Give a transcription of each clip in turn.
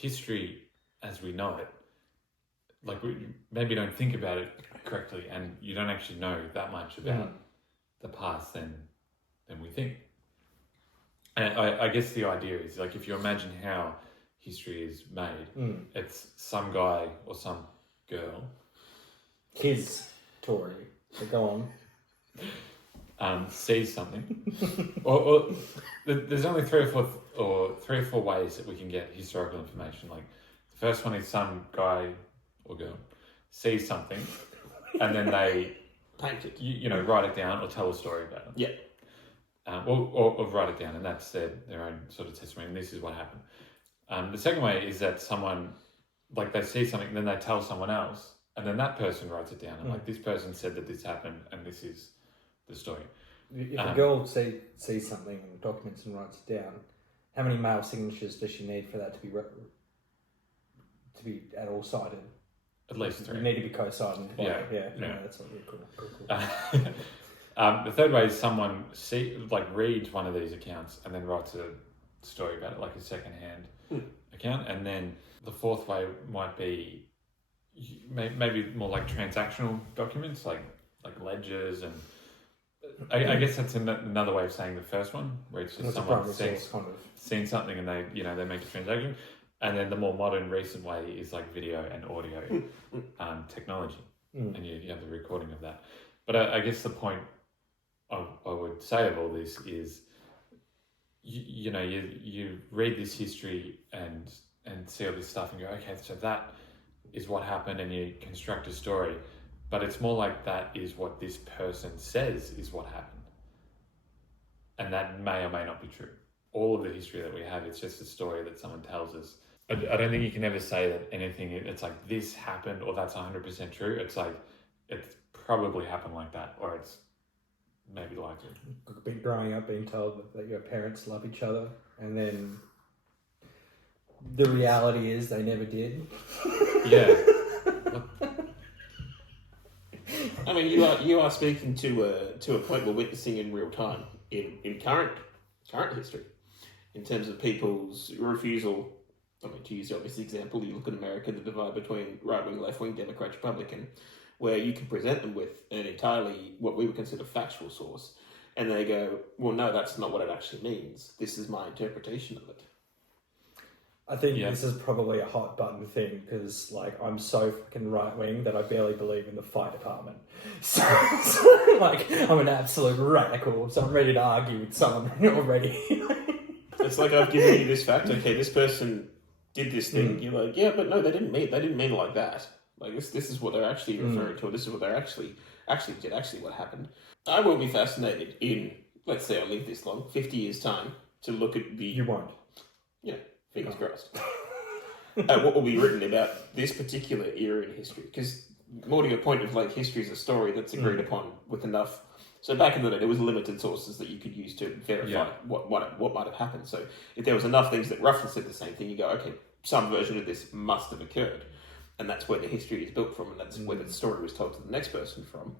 history as we know it, like we maybe don't think about it correctly, and you don't actually know that much about the past than we think. And I guess the idea is, like, if you imagine how history is made, it's some guy or some girl. His Tory. So go on. Sees something, or there's only three or four ways that we can get historical information. Like, the first one is some guy or girl sees something, and then they paint it. Write it down or tell a story about it. Yeah. Or write it down, and that's their own sort of testimony. And this is what happened. The second way is that someone, like, they see something, and then they tell someone else, and then that person writes it down. And like, this person said that this happened, and this is the story. If a girl sees something and documents and writes it down, how many male signatures does she need for that to be at all sided? At least 3. You need to be co-signed. Yeah. No, that's not really cool. The third way is someone reads one of these accounts and then writes a story about it, like a second-hand account. And then the fourth way might be maybe more like transactional documents, like ledgers, and I guess that's another way of saying the first one, where it's just someone seen something and they make a transaction. And then the more modern, recent way is like video and audio technology, and you have the recording of that. But I guess the point I would say of all this is, you read this history and see all this stuff and go, okay, so that is what happened, and you construct a story. But it's more like that is what this person says is what happened. And that may or may not be true. All of the history that we have, it's just a story that someone tells us. I don't think you can ever say that anything, it's like this happened or that's 100% true. It's like, it's probably happened like that, or it's maybe likely. Growing up being told that your parents love each other, and then the reality is they never did. Yeah. I mean, you are speaking to a point we're witnessing in real time in current history, in terms of people's refusal. I mean, to use the obvious example, you look at America, the divide between right-wing, left-wing, Democrat, Republican, where you can present them with an entirely what we would consider factual source, and they go, well, no, that's not what it actually means. This is my interpretation of it. I think this is probably a hot button thing, because I'm so fucking right wing that I barely believe in the fire department. So I'm an absolute radical. So I'm ready to argue with someone already. It's like, I've given you this fact. Okay, this person did this thing. You're like, yeah, but no, they didn't mean it like that. Like, this is what they're actually referring to. Or this is what they're actually what happened. I will be fascinated in, let's say I live this long, 50 years time, to look at the. You won't. Yeah. Fingers crossed. What will be written about this particular era in history? Because more to your point of, like, history is a story that's agreed upon with enough. So back in the day, there was limited sources that you could use to verify what might have happened. So if there was enough things that roughly said the same thing, you go, okay, some version of this must have occurred, and that's where the history is built from, and that's where the story was told to the next person from.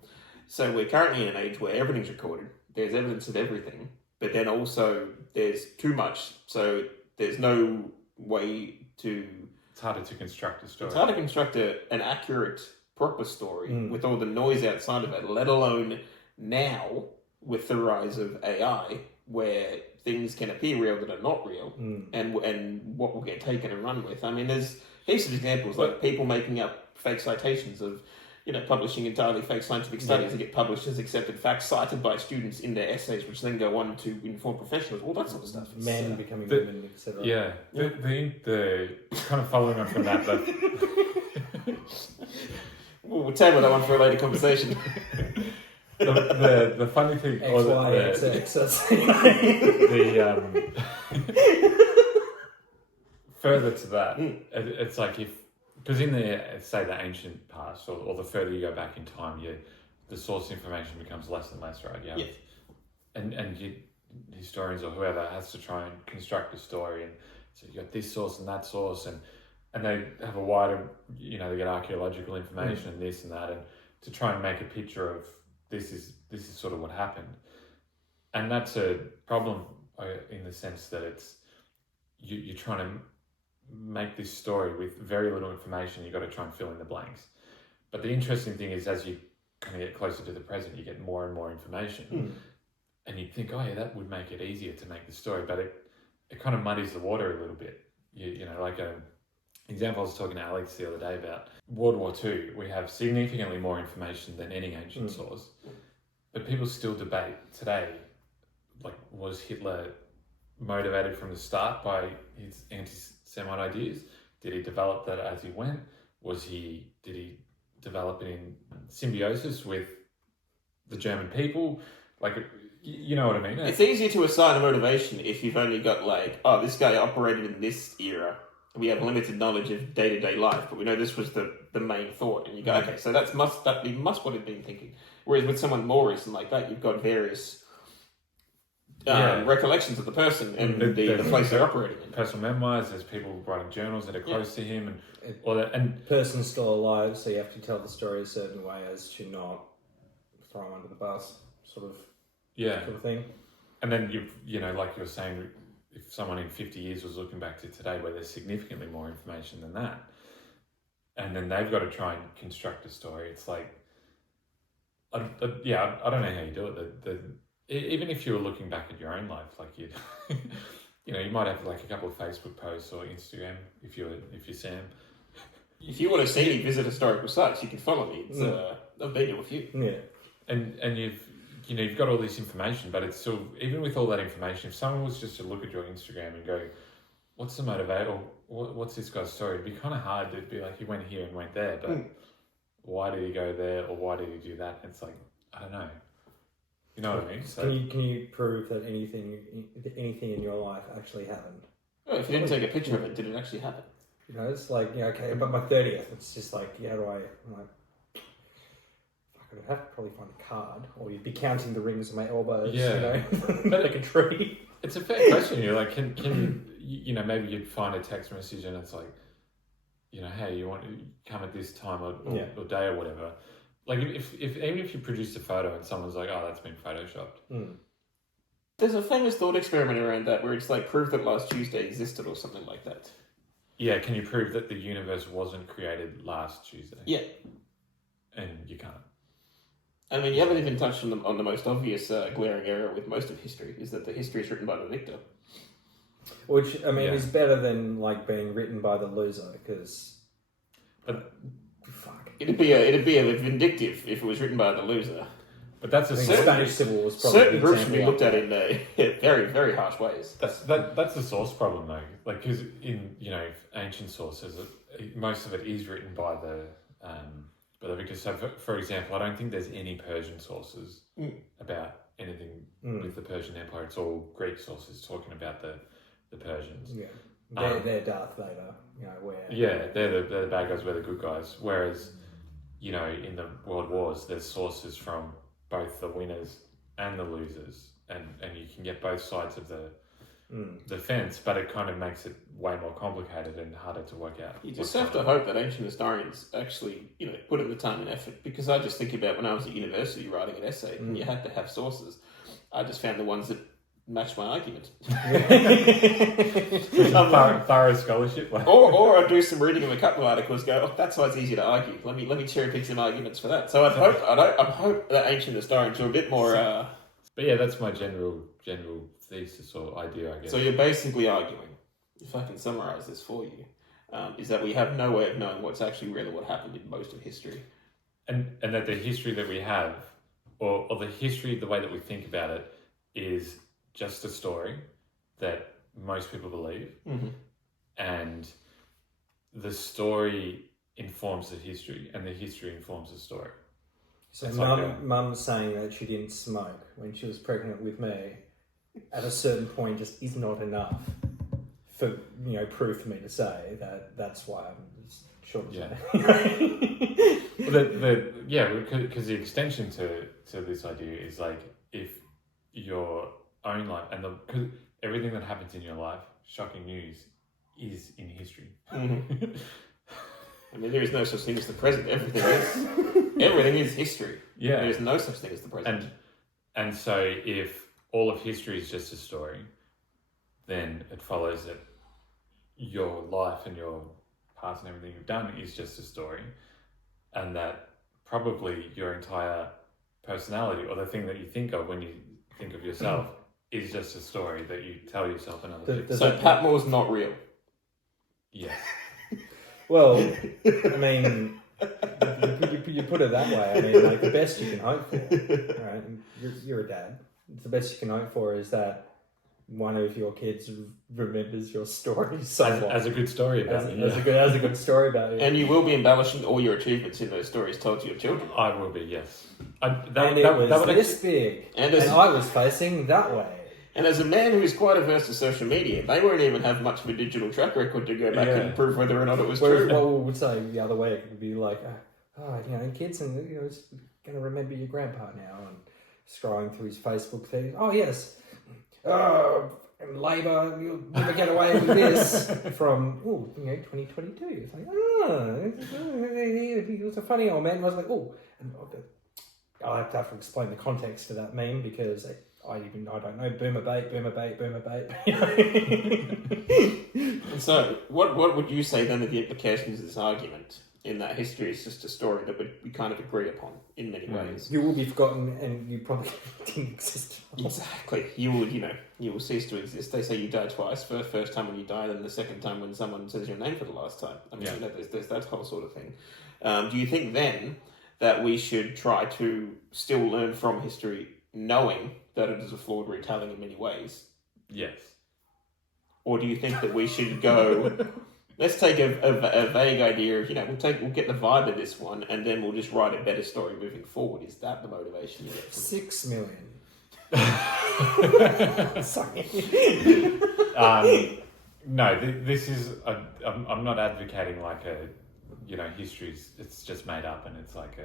So we're currently in an age where everything's recorded. There's evidence of everything, but then also there's too much. So there's no way to... It's harder to construct a story. It's hard to construct an accurate, proper story with all the noise outside of it, let alone now with the rise of AI, where things can appear real that are not real, and what will get taken and run with. I mean, there's heaps of examples, like people making up fake citations of, publishing entirely fake scientific studies that get published as accepted facts cited by students in their essays, which then go on to inform professionals, all that sort of stuff. Men becoming women, etc. Yeah. The kind of following on from that, we'll table that one for a later conversation. the funny thing... Further to that, it's like because in the ancient past, or the further you go back in time, the source information becomes less and less, right? Yeah. And historians or whoever has to try and construct a story, and so you got this source and that source, and they have a wider, they get archaeological information and this and that, and to try and make a picture of this is sort of what happened, and that's a problem in the sense that it's you're trying to make this story with very little information. You've got to try and fill in the blanks. But the interesting thing is, as you kind of get closer to the present, you get more and more information. And you'd think, oh yeah, that would make it easier to make the story, but it kind of muddies the water a little bit. You know, like an example I was talking to Alex the other day about World War II. We have significantly more information than any ancient source, but people still debate today, like, was Hitler motivated from the start by his anti-Semite ideas? Did he develop that as he went? Did he develop it in symbiosis with the German people? Like, you know what I mean? It's easier to assign a motivation if you've only got like, oh, this guy operated in this era. We have limited knowledge of day-to-day life, but we know this was the main thought. And you go, okay, so that must what he'd been thinking. Whereas with someone more recent like that, you've got various recollections of the person and the place they're operating in. Personal memoirs, there's people writing journals that are close to him and all that. And person's still alive, so you have to tell the story a certain way as to not throw him under the bus, sort of thing. And then you know, like you were saying, if someone in 50 years was looking back to today where there's significantly more information than that, and then they've got to try and construct a story, it's like, I don't know how you do it. Even if you were looking back at your own life, like you you might have like a couple of Facebook posts or Instagram if you're Sam. If you want to see me visit historical sites, you can follow me. I've been to a few. Yeah, and you've got all this information, but it's still, even with all that information, if someone was just to look at your Instagram and go, what's the motivator, or what's this guy's story, it'd be kind of hard to be like, he went here and went there, but why did he go there, or why did he do that? It's like, I don't know. You know what I mean? So, can you prove that anything in your life actually happened? Oh, if you didn't take a picture of it, did it actually happen? You know, it's like, okay, but my 30th, it's just like, I'm like, I'd have to probably find a card, or you'd be counting the rings of my elbows, like a tree. It's a fair question. You're like, can maybe you'd find a text message and it's like, hey, you want to come at this time or day or whatever. Like, if even if you produced a photo and someone's like, oh, that's been photoshopped. There's a famous thought experiment around that where it's like, prove that last Tuesday existed or something like that. Yeah, can you prove that the universe wasn't created last Tuesday? Yeah. And you can't. I mean, you haven't even touched on the most obvious glaring error with most of history, is that the history is written by the victor. Which, I mean, is better than, like, being written by the loser, because... But... Fuck. It'd be a vindictive if it was written by the loser. But that's the Spanish Civil War was probably... Certain groups should be looked at in very, very harsh ways. That's the source problem, though. Like, because in, ancient sources, most of it is written by the... Because, so for example, I don't think there's any Persian sources about anything with the Persian Empire. It's all Greek sources talking about the Persians. Yeah, they're Darth Vader. They're the bad guys. We're the good guys. Whereas, in the World Wars, there's sources from both the winners and the losers, and you can get both sides of the fence, but it kind of makes it way more complicated and harder to work out. You just have to hope that ancient historians actually, put in the time and effort. Because I just think about when I was at university writing an essay, and you had to have sources. I just found the ones that matched my argument. Thorough scholarship. or I'd do some reading of a couple of articles. Go, oh, that's why it's easier to argue. Let me cherry pick some arguments for that. So I hope that ancient historians are a bit more. But yeah, that's my general thesis or idea, I guess. So you're basically arguing, if I can summarise this for you, is that we have no way of knowing what's actually really what happened in most of history. And that the history that we have, or the history, the way that we think about it, is just a story that most people believe. And the story informs the history, and the history informs the story. So mum saying that she didn't smoke when she was pregnant with me, at a certain point, just is not enough for proof for me to say that that's why I'm short of because the extension to this idea is like, if your own life and because everything that happens in your life, shocking news, is in history. I mean, there is no such thing as the present. Everything is history. Yeah, there is no such thing as the present. And so if all of history is just a story, then it follows that your life and your past and everything you've done is just a story, and that probably your entire personality or the thing that you think of when you think of yourself is just a story that you tell yourself and other people. So Patmore's not real. Yes. Well, I mean, you put it that way. I mean, like, the best you can hope for, right? You're a dad. The best you can hope for is that one of your kids remembers your story somewhat. As a good story about you. As a good story about you. And you will be embellishing all your achievements in those stories told to your children. I will be, yes. It was this big, and I was facing that way. And as a man who is quite averse to social media, they won't even have much of a digital track record to go back and prove whether or not it was Whereas true. what we would say the other way, it would be like, kids, and it's going to remember your grandpa now, and scrolling through his Facebook feed. Oh yes, and Labour, you'll never get away with this from 2022. It's like, he was a funny old man. And I was like, I'll have to explain the context to that meme because I don't know, boomer bait. So, what would you say then are the implications of this argument? In that history is just a story that we kind of agree upon in many ways. You will be forgotten, and you probably didn't exist. Exactly. You will cease to exist. They say you die twice. First time when you die, then the second time when someone says your name for the last time. I mean, there's that whole sort of thing. Do you think then that we should try to still learn from history, knowing that it is a flawed retelling in many ways? Yes. Or do you think that we should go? Let's take a vague idea of, we'll get the vibe of this one, and then we'll just write a better story moving forward. Is that the motivation you get from 6 million. Sorry. No, this is. I'm not advocating like history's. It's just made up, and it's like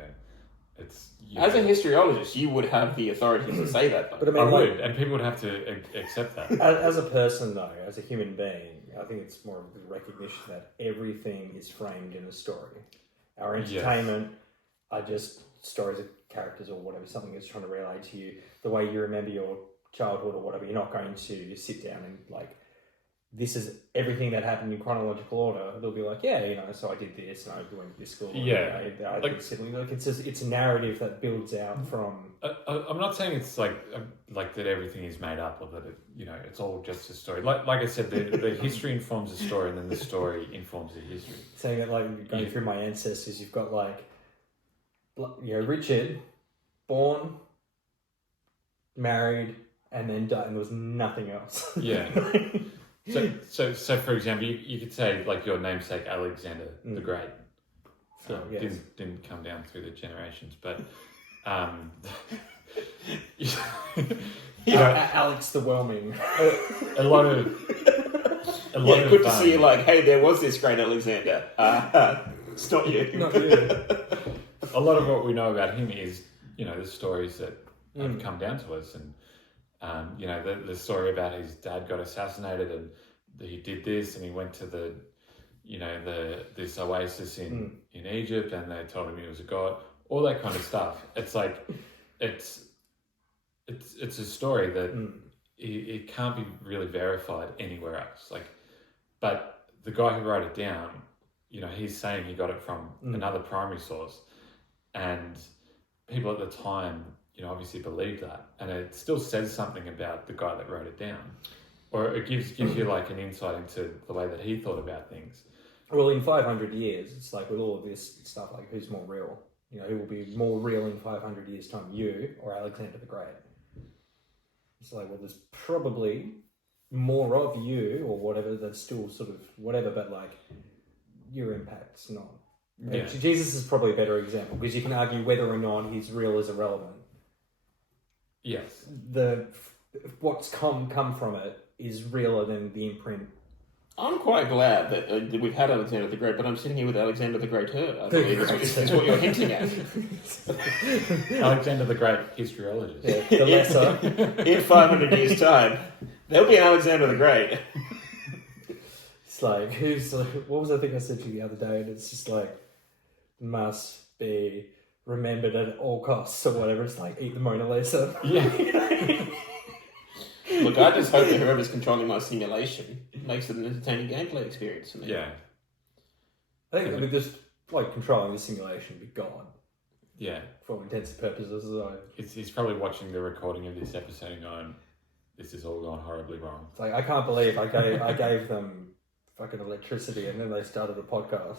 It's as a historiologist, you would have the authority to say that. Though. But I mean, I would, and people would have to accept that. As a person, though, as a human being, I think it's more of the recognition that everything is framed in a story. Our entertainment are just stories of characters or whatever, something that's trying to relate to you. The way you remember your childhood or whatever, you're not going to sit down and this is everything that happened in chronological order. They'll be like, so I did this and I went to this school. I did it's a narrative that builds out from. I'm not saying it's like that everything is made up or that it's all just a story. Like I said, the history informs the story and then the story informs the history. Saying that going through my ancestors, you've got Richard, born, married, and then died, and there was nothing else. Yeah. So for example, you could say your namesake Alexander the Great. So didn't come down through the generations, but Alex the Whelming. A lot of good to see you. Hey, there was this great Alexander. It's not you. Not you. A lot of what we know about him is the stories that have come down to us, and the story about his dad got assassinated and he did this and he went to this oasis in Egypt and they told him he was a god, all that kind of stuff. It's it's a story that it can't be really verified anywhere else. But the guy who wrote it down, he's saying he got it from another primary source, and people at the time obviously believe that, and it still says something about the guy that wrote it down, or it gives you an insight into the way that he thought about things. Well, in 500 years, it's with all of this stuff, who's more real? Who will be more real in 500 years' time, you or Alexander the Great? It's there's probably more of you or whatever that's still sort of whatever, but your impact's not. Yeah. Jesus is probably a better example because you can argue whether or not he's real is irrelevant. Yes. What's come from it is realer than the imprint. I'm quite glad that we've had Alexander the Great, but I'm sitting here with Alexander the Greater. I believe is what you're hinting at. Alexander the Great, historiologist. Yeah, the lesser. In 500 years' time, there'll be an Alexander the Great. It's what was the thing I said to you the other day? And it's just must be remembered at all costs or whatever. It's eat the Mona Lisa. Yeah. Look, I just hope that whoever's controlling my simulation makes it an entertaining gameplay experience for me. Yeah. I think just like controlling the simulation would be gone. Yeah. For all intents and purposes. So. He's probably watching the recording of this episode and going, this is all gone horribly wrong. It's like, I can't believe I gave them fucking electricity and then they started a podcast.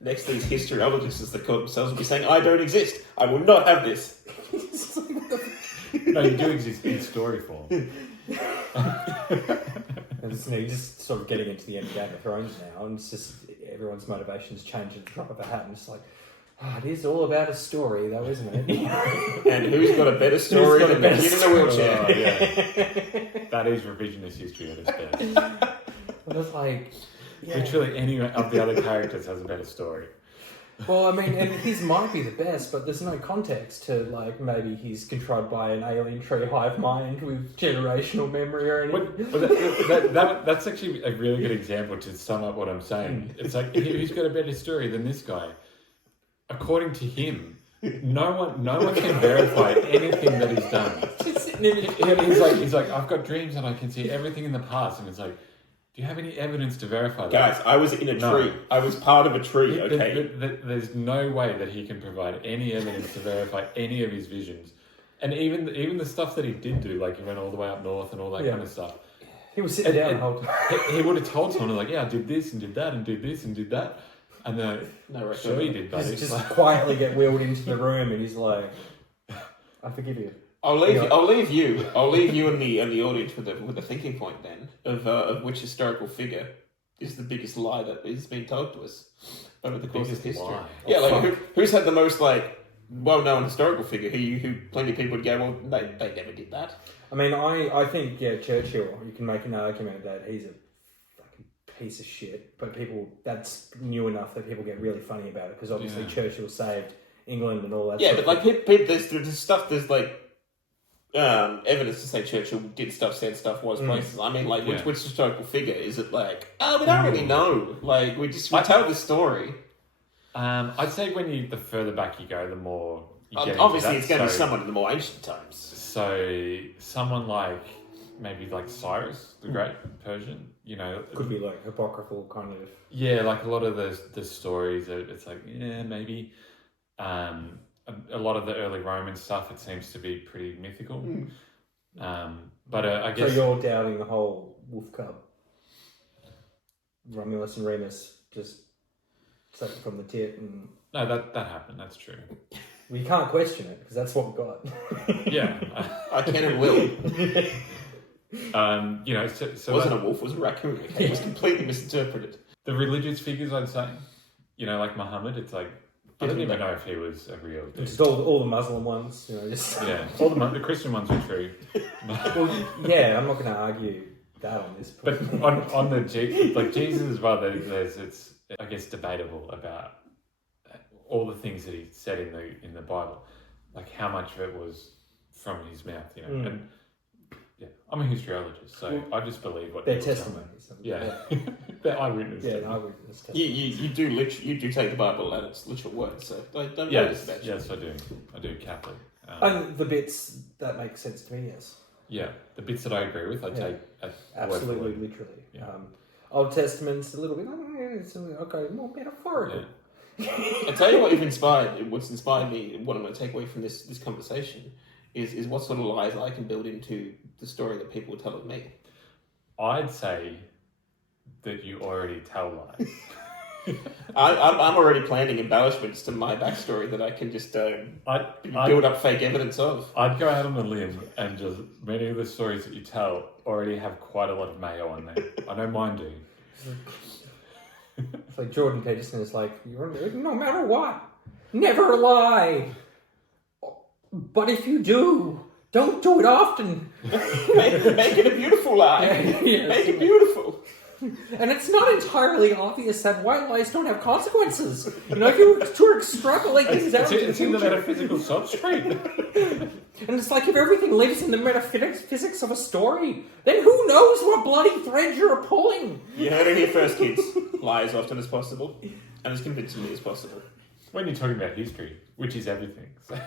Next, these historyologists that call themselves will be saying, I don't exist. I will not have this. No, you do exist in story form. And you're just sort of getting into the end of Game of Thrones now, and it's just everyone's motivations change at the drop of a hat, and it's like, it is all about a story, though, isn't it? And who's got a better story than the kid in the wheelchair? Oh, yeah. That is revisionist history at its best. But it's like... Yeah. Literally any of the other characters has a better story. Well, I mean, and his might be the best, but there's no context to, like, maybe he's controlled by an alien tree hive mind with generational memory or anything. But that's actually a really good example to sum up what I'm saying. It's like, who's got a better story than this guy? According to him, no one can verify anything that he's done. He's like, I've got dreams and I can see everything in the past, and it's like, do you have any evidence to verify that? Guys, I was in a tree. I was part of a tree, okay? There's no way that he can provide any evidence to verify any of his visions. And even the stuff that he did do, like he went all the way up north and all that kind of stuff. He was sitting down the whole time. He would have told someone, like, yeah, I did this and did that and did this and did that. And then, no, sure you did, buddy. Just quietly get wheeled into the room and he's like, I forgive you. I'll leave you and the audience with the thinking point then of which historical figure is the biggest lie that has been told to us over the course of history. Lie. Yeah, who's had the most well-known historical figure who plenty of people would go, well, they never did that. I mean, I think Churchill. You can make an argument that he's a fucking piece of shit, but that's new enough that people get really funny about it because obviously Churchill saved England and all that. Yeah, but like people, there's stuff. There's like. Evidence to say Churchill did stuff, said stuff, was places. I mean, like, which historical figure is it? Like, we don't really know. Like, we tell the story. I'd say the further back you go, the more you get. Obviously, it's going to be someone in the more ancient times. So, someone like maybe like Cyrus the Great, Persian. You know, could be like apocryphal kind of. Yeah, like a lot of the stories. It's like maybe. A lot of the early Roman stuff, it seems to be pretty mythical. But I guess... So you're doubting the whole Wolf Cub? Romulus and Remus just sucked from the tit and... No, that happened, that's true. Well, you can't question it, because that's what we got. Yeah. I can and will. So it wasn't a wolf, it was a raccoon. Okay? It was completely misinterpreted. The religious figures, I'd say, like Muhammad, it's like... I don't even know if he was a real dude. Just all the Muslim ones, just... Yeah, all the Christian ones are true. Well, yeah, I'm not going to argue that on this point. But on the Jesus as well, it's I guess debatable about all the things that he said in the Bible, like how much of it was from his mouth, and I'm a historiologist, so I just believe what their testimonies. Yeah. They're eyewitness. Yeah, an eyewitness testimony. You do take the Bible at its literal words, so don't notice that. Yes, I do. I do, Catholic. And the bits that make sense to me, yes. Yeah, the bits that I agree with, I take absolutely, literally. Yeah. Old Testament's a little bit more metaphorical. Yeah. I'll tell you what's inspired me, what I'm going to take away from this conversation is what sort of lies I can build into the story that people tell of me. I'd say that you already tell lies. I'm already planning embellishments to my backstory that I can just build up fake evidence of. I'd go out on a limb and just many of the stories that you tell already have quite a lot of mayo on there. I know mine do. It's like Jordan Peterson is like, no matter what, never lie. But if you do, don't do it often. make it a beautiful lie. Yes. Make it beautiful. And it's not entirely obvious that white lies don't have consequences. If you were to extrapolate things out into the future. It's in the metaphysical substrate. And it's like if everything lives in the metaphysics of a story, then who knows what bloody thread you're pulling? You heard it here first, kids. Lie as often as possible, and as convincingly as possible. When you're talking about history, which is everything. So.